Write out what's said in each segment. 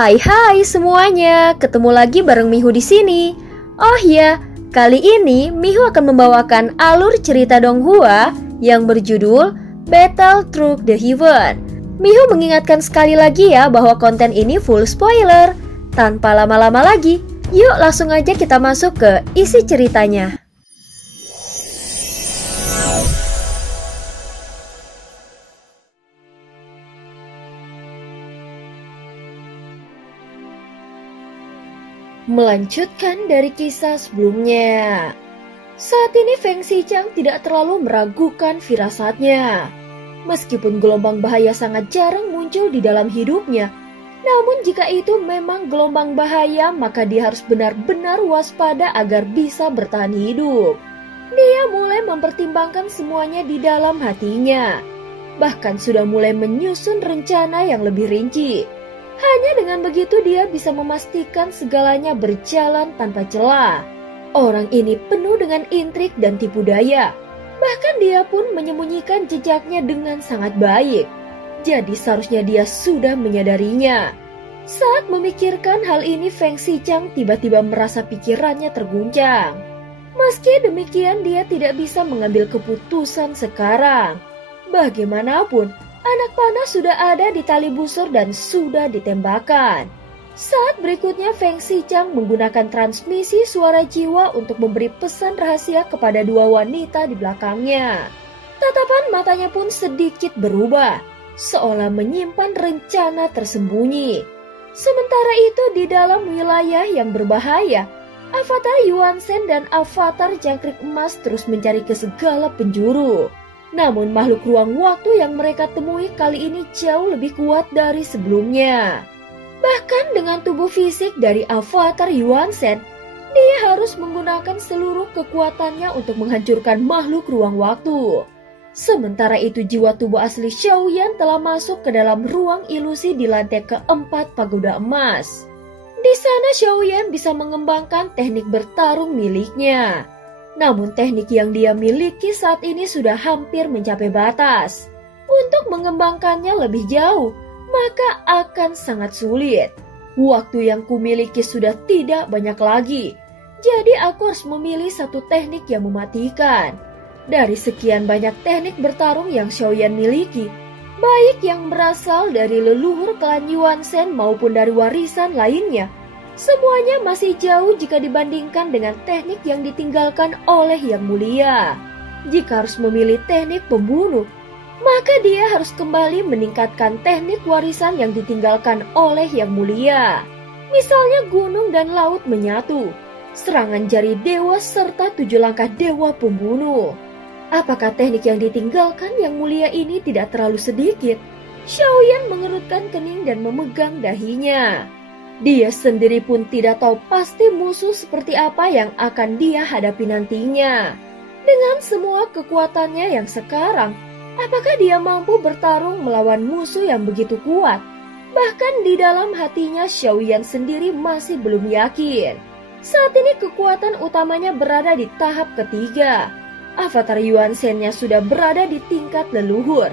Hai semuanya, ketemu lagi bareng Mihu di sini. Oh ya, kali ini Mihu akan membawakan alur cerita Donghua yang berjudul Battle Through the Heaven. Mihu mengingatkan sekali lagi ya bahwa konten ini full spoiler. Tanpa lama-lama lagi, yuk langsung aja kita masuk ke isi ceritanya. Melanjutkan dari kisah sebelumnya. Saat ini Feng Xiqiang tidak terlalu meragukan firasatnya. Meskipun gelombang bahaya sangat jarang muncul di dalam hidupnya, namun jika itu memang gelombang bahaya, maka dia harus benar-benar waspada agar bisa bertahan hidup. Dia mulai mempertimbangkan semuanya di dalam hatinya. Bahkan sudah mulai menyusun rencana yang lebih rinci. Hanya dengan begitu dia bisa memastikan segalanya berjalan tanpa celah. Orang ini penuh dengan intrik dan tipu daya. Bahkan dia pun menyembunyikan jejaknya dengan sangat baik. Jadi seharusnya dia sudah menyadarinya. Saat memikirkan hal ini, Feng Xiqiang tiba-tiba merasa pikirannya terguncang. Meski demikian dia tidak bisa mengambil keputusan sekarang. Bagaimanapun, anak panah sudah ada di tali busur dan sudah ditembakkan. Saat berikutnya Feng Xiqiang menggunakan transmisi suara jiwa untuk memberi pesan rahasia kepada dua wanita di belakangnya. Tatapan matanya pun sedikit berubah, seolah menyimpan rencana tersembunyi. Sementara itu di dalam wilayah yang berbahaya, Avatar Yuan Shen dan Avatar Jangkrik Emas terus mencari ke segala penjuru. Namun makhluk ruang waktu yang mereka temui kali ini jauh lebih kuat dari sebelumnya. Bahkan dengan tubuh fisik dari Avatar Yuan Shen, dia harus menggunakan seluruh kekuatannya untuk menghancurkan makhluk ruang waktu. Sementara itu jiwa tubuh asli Xiaoyan telah masuk ke dalam ruang ilusi di lantai keempat pagoda emas. Di sana Xiaoyan bisa mengembangkan teknik bertarung miliknya. Namun teknik yang dia miliki saat ini sudah hampir mencapai batas. Untuk mengembangkannya lebih jauh, maka akan sangat sulit. Waktu yang kumiliki sudah tidak banyak lagi. Jadi aku harus memilih satu teknik yang mematikan. Dari sekian banyak teknik bertarung yang Xiaoyan miliki, baik yang berasal dari leluhur klan Yuan Shen maupun dari warisan lainnya, semuanya masih jauh jika dibandingkan dengan teknik yang ditinggalkan oleh Yang Mulia. Jika harus memilih teknik pembunuh, maka dia harus kembali meningkatkan teknik warisan yang ditinggalkan oleh Yang Mulia. Misalnya gunung dan laut menyatu, serangan jari dewa serta 7 langkah dewa pembunuh. Apakah teknik yang ditinggalkan Yang Mulia ini tidak terlalu sedikit? Xiaoyan mengerutkan kening dan memegang dahinya. Dia sendiri pun tidak tahu pasti musuh seperti apa yang akan dia hadapi nantinya. Dengan semua kekuatannya yang sekarang, apakah dia mampu bertarung melawan musuh yang begitu kuat? Bahkan di dalam hatinya Xiaoyan sendiri masih belum yakin. Saat ini kekuatan utamanya berada di tahap ketiga. Avatar Yuan Shen-nya sudah berada di tingkat leluhur,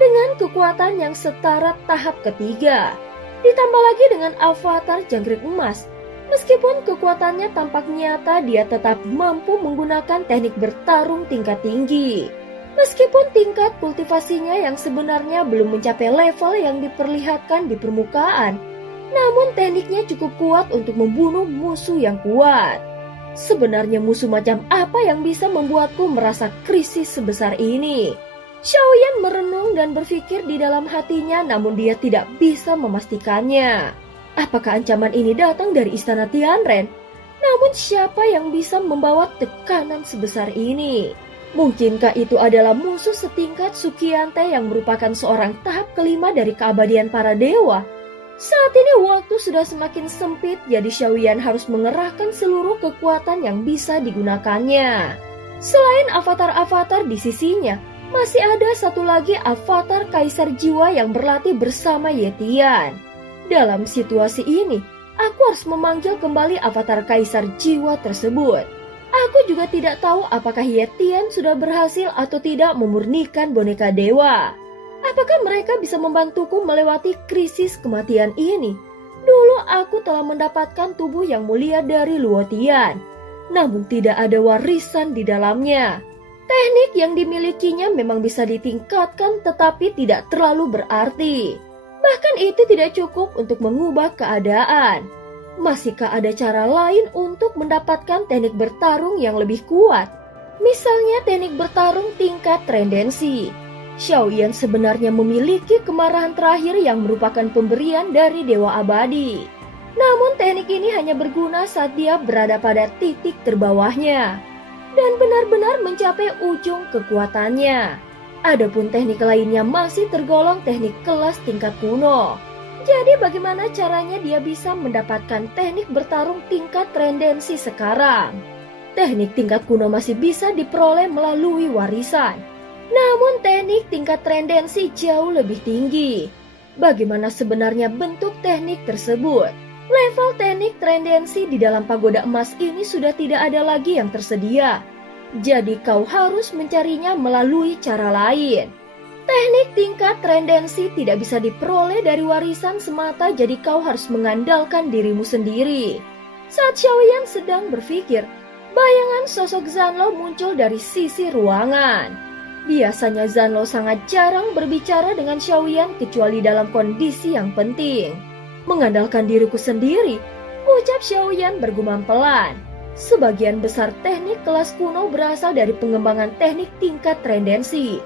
dengan kekuatan yang setara tahap ketiga. Ditambah lagi dengan Avatar Jangkrik Emas, meskipun kekuatannya tampak nyata, dia tetap mampu menggunakan teknik bertarung tingkat tinggi. Meskipun tingkat kultivasinya yang sebenarnya belum mencapai level yang diperlihatkan di permukaan, namun tekniknya cukup kuat untuk membunuh musuh yang kuat. Sebenarnya musuh macam apa yang bisa membuatku merasa krisis sebesar ini? Xiaoyan merenung dan berpikir di dalam hatinya, namun dia tidak bisa memastikannya. Apakah ancaman ini datang dari istana Tianren? Namun siapa yang bisa membawa tekanan sebesar ini? Mungkinkah itu adalah musuh setingkat Sukiante yang merupakan seorang tahap kelima dari keabadian para dewa? Saat ini waktu sudah semakin sempit, jadi Xiaoyan harus mengerahkan seluruh kekuatan yang bisa digunakannya. Selain avatar-avatar di sisinya, masih ada satu lagi avatar Kaisar Jiwa yang berlatih bersama Yetian. Dalam situasi ini, aku harus memanggil kembali avatar Kaisar Jiwa tersebut. Aku juga tidak tahu apakah Yetian sudah berhasil atau tidak memurnikan boneka dewa. Apakah mereka bisa membantuku melewati krisis kematian ini? Dulu aku telah mendapatkan tubuh yang mulia dari Luo Tian, namun tidak ada warisan di dalamnya. Teknik yang dimilikinya memang bisa ditingkatkan tetapi tidak terlalu berarti. Bahkan itu tidak cukup untuk mengubah keadaan. Masihkah ada cara lain untuk mendapatkan teknik bertarung yang lebih kuat? Misalnya teknik bertarung tingkat trendensi. Xiaoyan sebenarnya memiliki kemarahan terakhir yang merupakan pemberian dari Dewa Abadi. Namun teknik ini hanya berguna saat dia berada pada titik terbawahnya dan benar-benar mencapai ujung kekuatannya. Adapun teknik lainnya masih tergolong teknik kelas tingkat kuno. Jadi bagaimana caranya dia bisa mendapatkan teknik bertarung tingkat trendensi sekarang? Teknik tingkat kuno masih bisa diperoleh melalui warisan. Namun teknik tingkat trendensi jauh lebih tinggi. Bagaimana sebenarnya bentuk teknik tersebut? Level teknik trendensi di dalam pagoda emas ini sudah tidak ada lagi yang tersedia. Jadi kau harus mencarinya melalui cara lain. Teknik tingkat trendensi tidak bisa diperoleh dari warisan semata, jadi kau harus mengandalkan dirimu sendiri. Saat Xiaoyan sedang berpikir, bayangan sosok Zanlo muncul dari sisi ruangan. Biasanya Zanlo sangat jarang berbicara dengan Xiaoyan kecuali dalam kondisi yang penting. Mengandalkan diriku sendiri, ucap Xiaoyan bergumam pelan. Sebagian besar teknik kelas kuno berasal dari pengembangan teknik tingkat trendensi.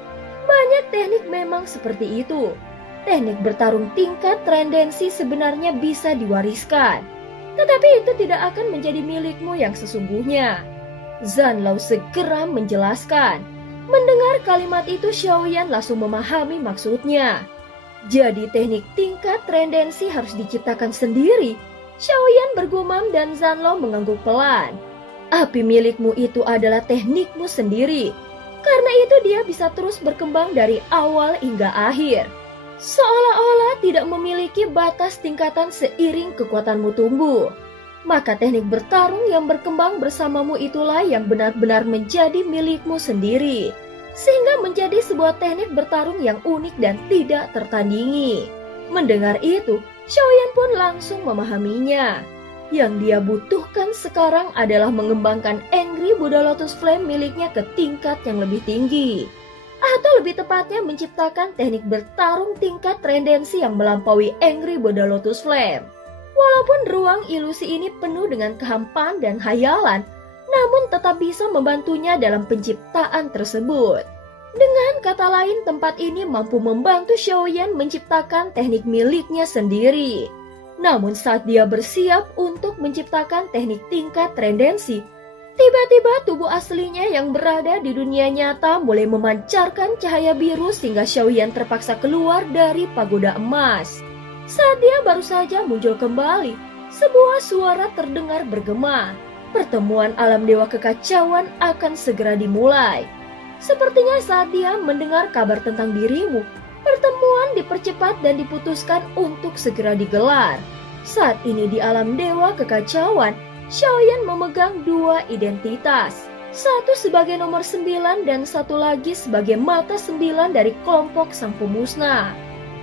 Banyak teknik memang seperti itu. Teknik bertarung tingkat trendensi sebenarnya bisa diwariskan. Tetapi itu tidak akan menjadi milikmu yang sesungguhnya. Zanlo segera menjelaskan. Mendengar kalimat itu, Xiaoyan langsung memahami maksudnya. Jadi teknik tingkat trendensi harus diciptakan sendiri. Xiaoyan bergumam dan Zanlo mengangguk pelan. Api milikmu itu adalah teknikmu sendiri. Karena itu dia bisa terus berkembang dari awal hingga akhir. Seolah-olah tidak memiliki batas tingkatan seiring kekuatanmu tumbuh. Maka teknik bertarung yang berkembang bersamamu itulah yang benar-benar menjadi milikmu sendiri. Sehingga menjadi sebuah teknik bertarung yang unik dan tidak tertandingi. Mendengar itu, Xiaoyan pun langsung memahaminya. Yang dia butuhkan sekarang adalah mengembangkan Angry Buddha Lotus Flame miliknya ke tingkat yang lebih tinggi. Atau lebih tepatnya menciptakan teknik bertarung tingkat trendensi yang melampaui Angry Buddha Lotus Flame. Walaupun ruang ilusi ini penuh dengan kehampaan dan hayalan, namun tetap bisa membantunya dalam penciptaan tersebut. Dengan kata lain, tempat ini mampu membantu Xiaoyan menciptakan teknik miliknya sendiri. Namun saat dia bersiap untuk menciptakan teknik tingkat trendensi, tiba-tiba tubuh aslinya yang berada di dunia nyata mulai memancarkan cahaya biru sehingga Xiaoyan terpaksa keluar dari pagoda emas. Saat dia baru saja muncul kembali, sebuah suara terdengar bergema. Pertemuan alam dewa kekacauan akan segera dimulai. Sepertinya saat dia mendengar kabar tentang dirimu, pertemuan dipercepat dan diputuskan untuk segera digelar. Saat ini di alam dewa kekacauan, Xiaoyan memegang dua identitas. Satu sebagai nomor 9 dan satu lagi sebagai mata 9 dari kelompok sang pemusnah.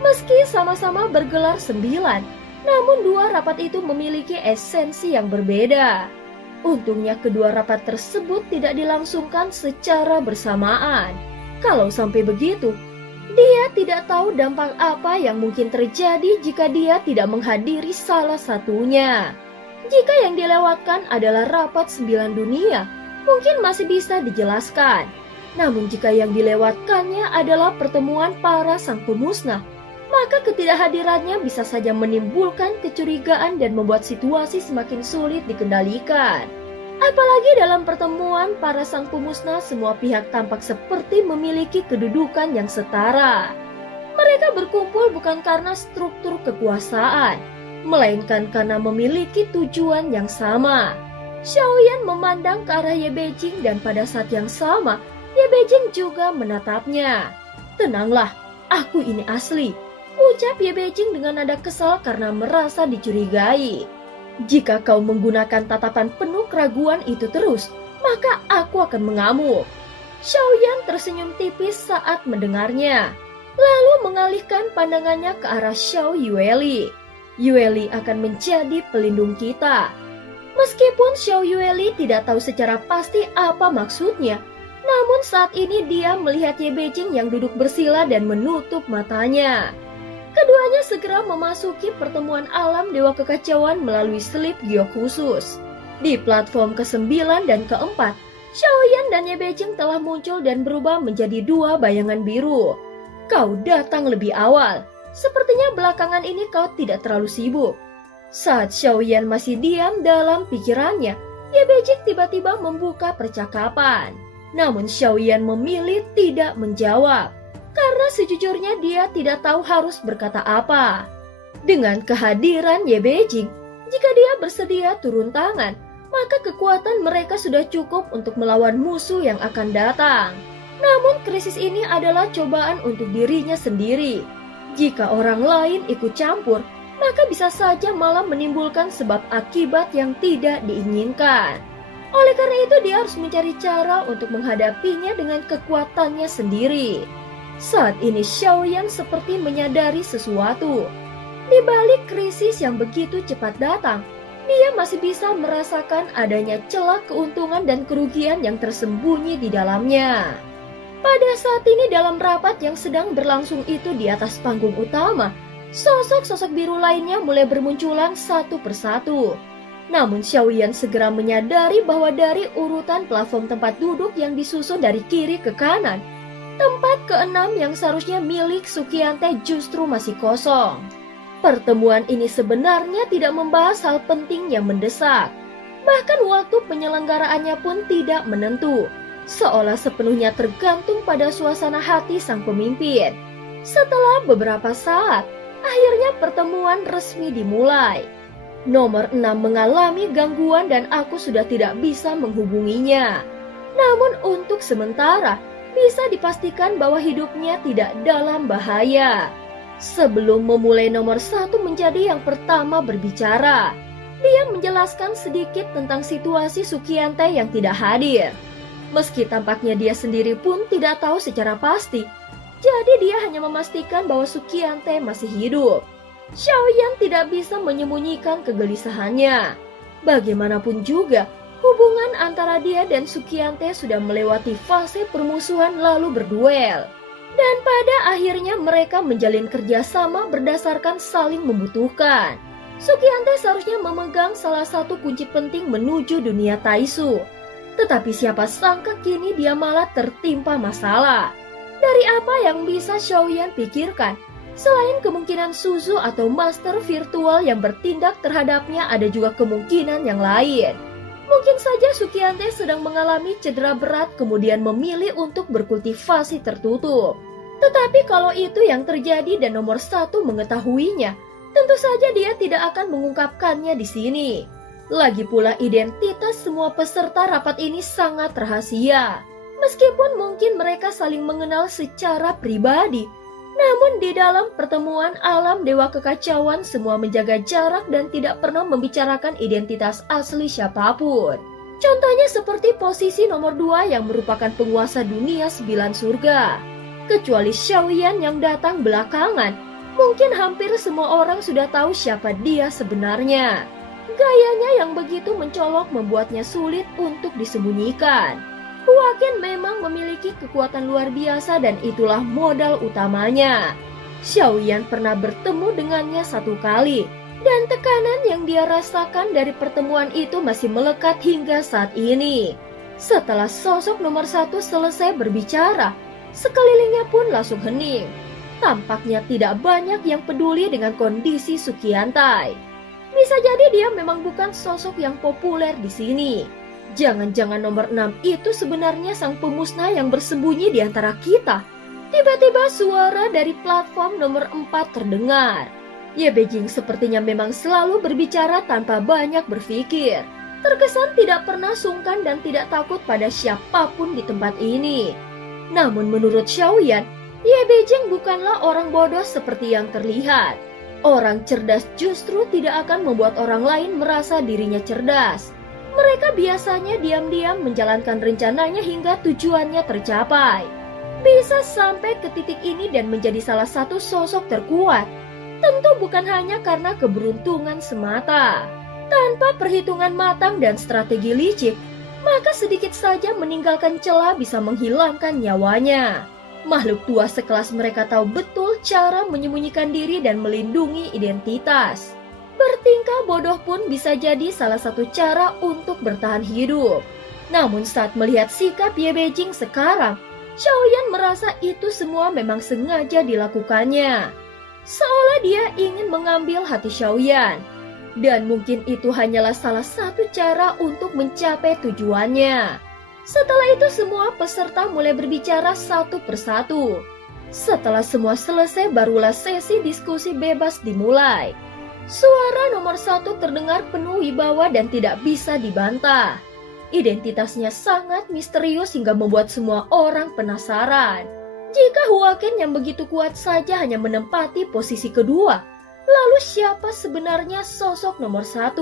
Meski sama-sama bergelar 9, namun dua rapat itu memiliki esensi yang berbeda. Untungnya kedua rapat tersebut tidak dilangsungkan secara bersamaan. Kalau sampai begitu, dia tidak tahu dampak apa yang mungkin terjadi jika dia tidak menghadiri salah satunya. Jika yang dilewatkan adalah rapat 9 dunia, mungkin masih bisa dijelaskan. Namun jika yang dilewatkannya adalah pertemuan para sang pemusnah, maka ketidakhadirannya bisa saja menimbulkan kecurigaan dan membuat situasi semakin sulit dikendalikan. Apalagi dalam pertemuan para sang pemusnah, semua pihak tampak seperti memiliki kedudukan yang setara. Mereka berkumpul bukan karena struktur kekuasaan, melainkan karena memiliki tujuan yang sama. Xiaoyan memandang ke arah Ye Beijing dan pada saat yang sama, Ye Beijing juga menatapnya. Tenanglah, aku ini asli, ucap Ye Beijing dengan nada kesal karena merasa dicurigai. Jika kau menggunakan tatapan penuh keraguan itu terus, maka aku akan mengamuk. Xiaoyan tersenyum tipis saat mendengarnya, lalu mengalihkan pandangannya ke arah Xiao Yueli. Yueli akan menjadi pelindung kita. Meskipun Xiao Yueli tidak tahu secara pasti apa maksudnya, namun saat ini dia melihat Ye Beijing yang duduk bersila dan menutup matanya. Keduanya segera memasuki pertemuan alam Dewa Kekacauan melalui selip giok khusus. Di platform ke-9 dan ke-4, Xiaoyan dan Ye Beijing telah muncul dan berubah menjadi dua bayangan biru. Kau datang lebih awal. Sepertinya belakangan ini kau tidak terlalu sibuk. Saat Xiaoyan masih diam dalam pikirannya, Ye Beijing tiba-tiba membuka percakapan. Namun Xiaoyan memilih tidak menjawab, karena sejujurnya dia tidak tahu harus berkata apa. Dengan kehadiran Ye Beijing, jika dia bersedia turun tangan, maka kekuatan mereka sudah cukup untuk melawan musuh yang akan datang. Namun krisis ini adalah cobaan untuk dirinya sendiri. Jika orang lain ikut campur, maka bisa saja malah menimbulkan sebab akibat yang tidak diinginkan. Oleh karena itu dia harus mencari cara untuk menghadapinya dengan kekuatannya sendiri. Saat ini Xiaoyan seperti menyadari sesuatu. Di balik krisis yang begitu cepat datang, dia masih bisa merasakan adanya celah keuntungan dan kerugian yang tersembunyi di dalamnya. Pada saat ini dalam rapat yang sedang berlangsung itu di atas panggung utama, sosok-sosok biru lainnya mulai bermunculan satu persatu. Namun Xiaoyan segera menyadari bahwa dari urutan platform tempat duduk yang disusun dari kiri ke kanan, tempat ke-6 yang seharusnya milik Sukiante justru masih kosong. Pertemuan ini sebenarnya tidak membahas hal penting yang mendesak. Bahkan waktu penyelenggaraannya pun tidak menentu, seolah sepenuhnya tergantung pada suasana hati sang pemimpin. Setelah beberapa saat, akhirnya pertemuan resmi dimulai. Nomor 6 mengalami gangguan dan aku sudah tidak bisa menghubunginya. Namun untuk sementara, bisa dipastikan bahwa hidupnya tidak dalam bahaya. Sebelum memulai nomor 1 menjadi yang pertama berbicara, dia menjelaskan sedikit tentang situasi Sukiante yang tidak hadir. Meski tampaknya dia sendiri pun tidak tahu secara pasti, jadi dia hanya memastikan bahwa Sukiante masih hidup. Xiaoyan tidak bisa menyembunyikan kegelisahannya. Bagaimanapun juga, hubungan antara dia dan Sukiante sudah melewati fase permusuhan lalu berduel. Dan pada akhirnya mereka menjalin kerjasama berdasarkan saling membutuhkan. Sukiante seharusnya memegang salah satu kunci penting menuju dunia Taisu. Tetapi siapa sangka kini dia malah tertimpa masalah. Dari apa yang bisa Xiaoyan pikirkan, selain kemungkinan Suzu atau master virtual yang bertindak terhadapnya, ada juga kemungkinan yang lain. Mungkin saja Sukiante sedang mengalami cedera berat kemudian memilih untuk berkultivasi tertutup. Tetapi kalau itu yang terjadi dan nomor 1 mengetahuinya, tentu saja dia tidak akan mengungkapkannya di sini. Lagi pula identitas semua peserta rapat ini sangat rahasia. Meskipun mungkin mereka saling mengenal secara pribadi, namun di dalam pertemuan alam Dewa Kekacauan semua menjaga jarak dan tidak pernah membicarakan identitas asli siapapun. Contohnya seperti posisi nomor 2 yang merupakan penguasa dunia 9 surga. Kecuali Xiaoyan yang datang belakangan, mungkin hampir semua orang sudah tahu siapa dia sebenarnya. Gayanya yang begitu mencolok membuatnya sulit untuk disembunyikan. Huaqian memang memiliki kekuatan luar biasa dan itulah modal utamanya. Xiaoyan pernah bertemu dengannya 1 kali, dan tekanan yang dia rasakan dari pertemuan itu masih melekat hingga saat ini. Setelah sosok nomor 1 selesai berbicara, sekelilingnya pun langsung hening. Tampaknya tidak banyak yang peduli dengan kondisi Sukiantai. Bisa jadi dia memang bukan sosok yang populer di sini. Jangan-jangan nomor 6 itu sebenarnya sang pemusnah yang bersembunyi di antara kita. Tiba-tiba suara dari platform nomor 4 terdengar. Ye Beijing sepertinya memang selalu berbicara tanpa banyak berpikir. Terkesan tidak pernah sungkan dan tidak takut pada siapapun di tempat ini. Namun menurut Xiaoyan, Ye Beijing bukanlah orang bodoh seperti yang terlihat. Orang cerdas justru tidak akan membuat orang lain merasa dirinya cerdas. Mereka biasanya diam-diam menjalankan rencananya hingga tujuannya tercapai. Bisa sampai ke titik ini dan menjadi salah satu sosok terkuat. Tentu bukan hanya karena keberuntungan semata. Tanpa perhitungan matang dan strategi licik, maka sedikit saja meninggalkan celah bisa menghilangkan nyawanya. Makhluk tua sekelas mereka tahu betul cara menyembunyikan diri dan melindungi identitas. Bertingkah bodoh pun bisa jadi salah satu cara untuk bertahan hidup. Namun saat melihat sikap Ye Beijing sekarang, Xiaoyan merasa itu semua memang sengaja dilakukannya. Seolah dia ingin mengambil hati Xiaoyan. Dan mungkin itu hanyalah salah satu cara untuk mencapai tujuannya. Setelah itu semua peserta mulai berbicara satu persatu. Setelah semua selesai barulah sesi diskusi bebas dimulai. Suara nomor 1 terdengar penuh wibawa dan tidak bisa dibantah. Identitasnya sangat misterius hingga membuat semua orang penasaran. Jika Huaken yang begitu kuat saja hanya menempati posisi kedua, lalu siapa sebenarnya sosok nomor 1?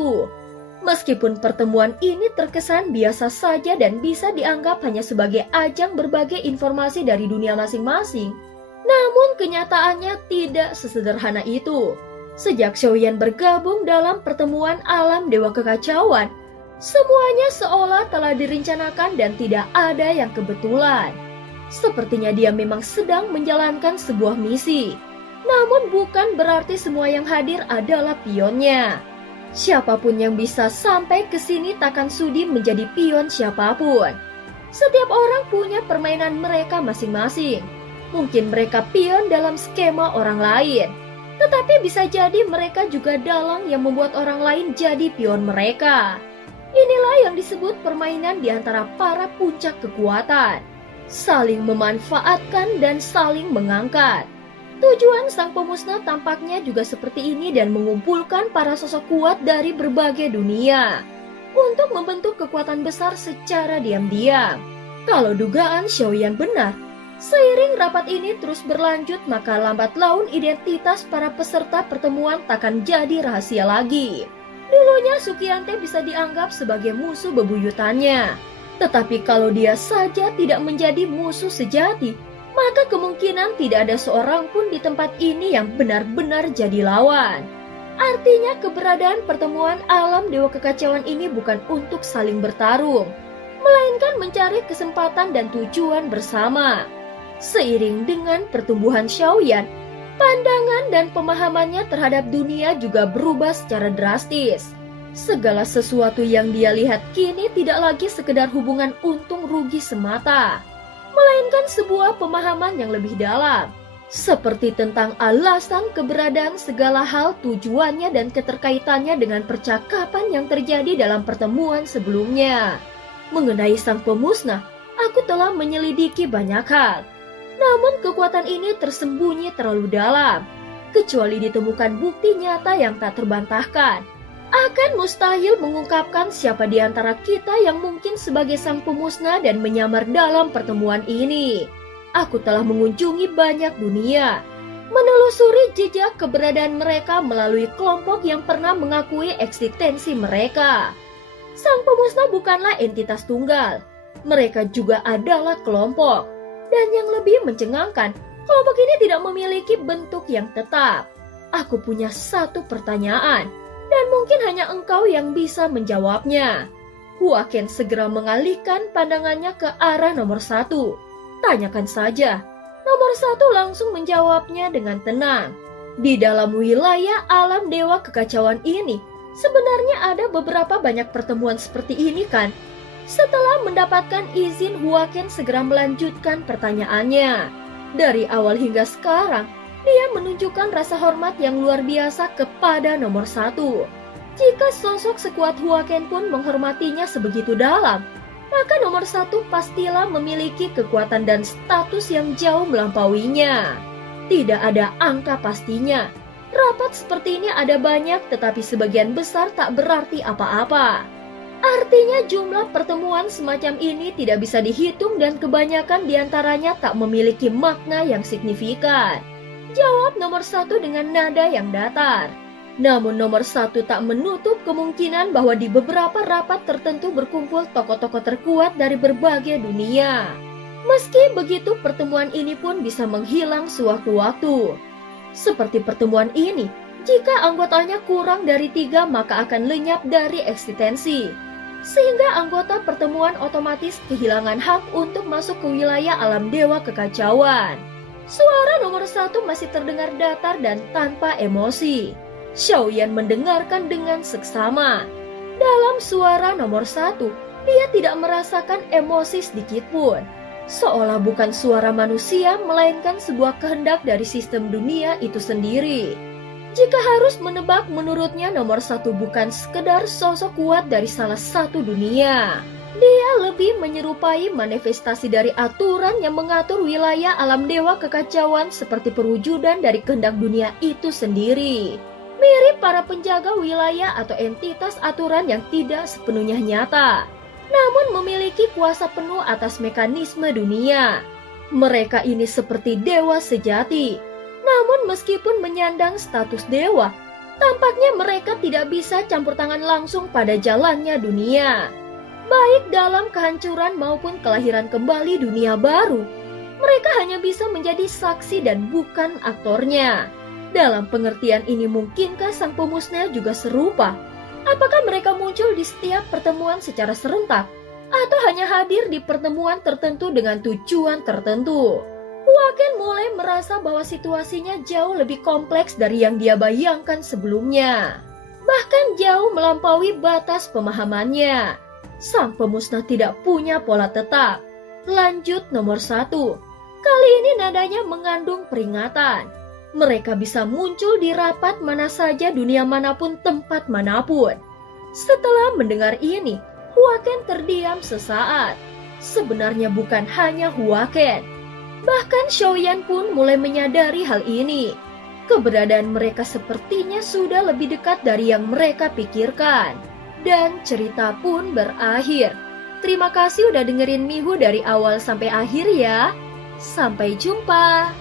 Meskipun pertemuan ini terkesan biasa saja dan bisa dianggap hanya sebagai ajang berbagi informasi dari dunia masing-masing, namun kenyataannya tidak sesederhana itu. Sejak Xiaoyan bergabung dalam pertemuan alam Dewa Kekacauan, semuanya seolah telah direncanakan dan tidak ada yang kebetulan. Sepertinya dia memang sedang menjalankan sebuah misi. Namun bukan berarti semua yang hadir adalah pionnya. Siapapun yang bisa sampai ke sini takkan sudi menjadi pion siapapun. Setiap orang punya permainan mereka masing-masing. Mungkin mereka pion dalam skema orang lain, tetapi bisa jadi mereka juga dalang yang membuat orang lain jadi pion mereka. Inilah yang disebut permainan di antara para puncak kekuatan. Saling memanfaatkan dan saling mengangkat. Tujuan sang pemusnah tampaknya juga seperti ini dan mengumpulkan para sosok kuat dari berbagai dunia untuk membentuk kekuatan besar secara diam-diam. Kalau dugaan Xiaoyan benar, seiring rapat ini terus berlanjut maka lambat laun identitas para peserta pertemuan takkan jadi rahasia lagi. Dulunya Sukiante bisa dianggap sebagai musuh bebuyutannya, tetapi kalau dia saja tidak menjadi musuh sejati, maka kemungkinan tidak ada seorang pun di tempat ini yang benar-benar jadi lawan. Artinya keberadaan pertemuan alam Dewa Kekacauan ini bukan untuk saling bertarung, melainkan mencari kesempatan dan tujuan bersama. Seiring dengan pertumbuhan Xiaoyan, pandangan dan pemahamannya terhadap dunia juga berubah secara drastis. Segala sesuatu yang dia lihat kini tidak lagi sekedar hubungan untung rugi semata, melainkan sebuah pemahaman yang lebih dalam, seperti tentang alasan keberadaan segala hal, tujuannya dan keterkaitannya dengan percakapan yang terjadi dalam pertemuan sebelumnya. Mengenai sang pemusnah, aku telah menyelidiki banyak hal, namun kekuatan ini tersembunyi terlalu dalam. Kecuali ditemukan bukti nyata yang tak terbantahkan, akan mustahil mengungkapkan siapa di antara kita yang mungkin sebagai sang pemusnah dan menyamar dalam pertemuan ini. Aku telah mengunjungi banyak dunia, menelusuri jejak keberadaan mereka melalui kelompok yang pernah mengakui eksistensi mereka. Sang pemusnah bukanlah entitas tunggal, mereka juga adalah kelompok. Dan yang lebih mencengangkan, kelompok ini tidak memiliki bentuk yang tetap. Aku punya satu pertanyaan, dan mungkin hanya engkau yang bisa menjawabnya. Huaken segera mengalihkan pandangannya ke arah nomor 1. Tanyakan saja. Nomor 1 langsung menjawabnya dengan tenang. Di dalam wilayah alam Dewa Kekacauan ini, sebenarnya ada beberapa banyak pertemuan seperti ini kan? Setelah mendapatkan izin, Huaken segera melanjutkan pertanyaannya. Dari awal hingga sekarang, dia menunjukkan rasa hormat yang luar biasa kepada nomor 1. Jika sosok sekuat Huaken pun menghormatinya sebegitu dalam, maka nomor 1 pastilah memiliki kekuatan dan status yang jauh melampauinya. Tidak ada angka pastinya. Rapat seperti ini ada banyak, tetapi sebagian besar tak berarti apa-apa. Artinya jumlah pertemuan semacam ini tidak bisa dihitung dan kebanyakan diantaranya tak memiliki makna yang signifikan. Jawab nomor 1 dengan nada yang datar. Namun nomor 1 tak menutup kemungkinan bahwa di beberapa rapat tertentu berkumpul tokoh-tokoh terkuat dari berbagai dunia. Meski begitu pertemuan ini pun bisa menghilang sewaktu-waktu. Seperti pertemuan ini, jika anggotanya kurang dari 3 maka akan lenyap dari eksistensi. Sehingga anggota pertemuan otomatis kehilangan hak untuk masuk ke wilayah alam dewa kekacauan. Suara nomor 1 masih terdengar datar dan tanpa emosi. Xiaoyan mendengarkan dengan seksama. Dalam suara nomor 1, dia tidak merasakan emosi sedikit pun. Seolah bukan suara manusia, melainkan sebuah kehendak dari sistem dunia itu sendiri. Jika harus menebak, menurutnya nomor 1 bukan sekedar sosok kuat dari salah satu dunia. Dia lebih menyerupai manifestasi dari aturan yang mengatur wilayah alam dewa kekacauan seperti perwujudan dari kehendak dunia itu sendiri. Mirip para penjaga wilayah atau entitas aturan yang tidak sepenuhnya nyata, namun memiliki kuasa penuh atas mekanisme dunia. Mereka ini seperti dewa sejati. Namun meskipun menyandang status dewa, tampaknya mereka tidak bisa campur tangan langsung pada jalannya dunia. Baik dalam kehancuran maupun kelahiran kembali dunia baru, mereka hanya bisa menjadi saksi dan bukan aktornya. Dalam pengertian ini, mungkinkah sang pemusnah juga serupa? Apakah mereka muncul di setiap pertemuan secara serentak, atau hanya hadir di pertemuan tertentu dengan tujuan tertentu? Waken mulai merasa bahwa situasinya jauh lebih kompleks dari yang dia bayangkan sebelumnya. Bahkan jauh melampaui batas pemahamannya. Sang pemusnah tidak punya pola tetap. Lanjut nomor 1. Kali ini nadanya mengandung peringatan. Mereka bisa muncul di rapat mana saja, dunia manapun, tempat manapun. Setelah mendengar ini, Waken terdiam sesaat. Sebenarnya bukan hanya Waken. Bahkan Xiaoyan pun mulai menyadari hal ini. Keberadaan mereka sepertinya sudah lebih dekat dari yang mereka pikirkan. Dan cerita pun berakhir. Terima kasih udah dengerin Mihu dari awal sampai akhir ya. Sampai jumpa.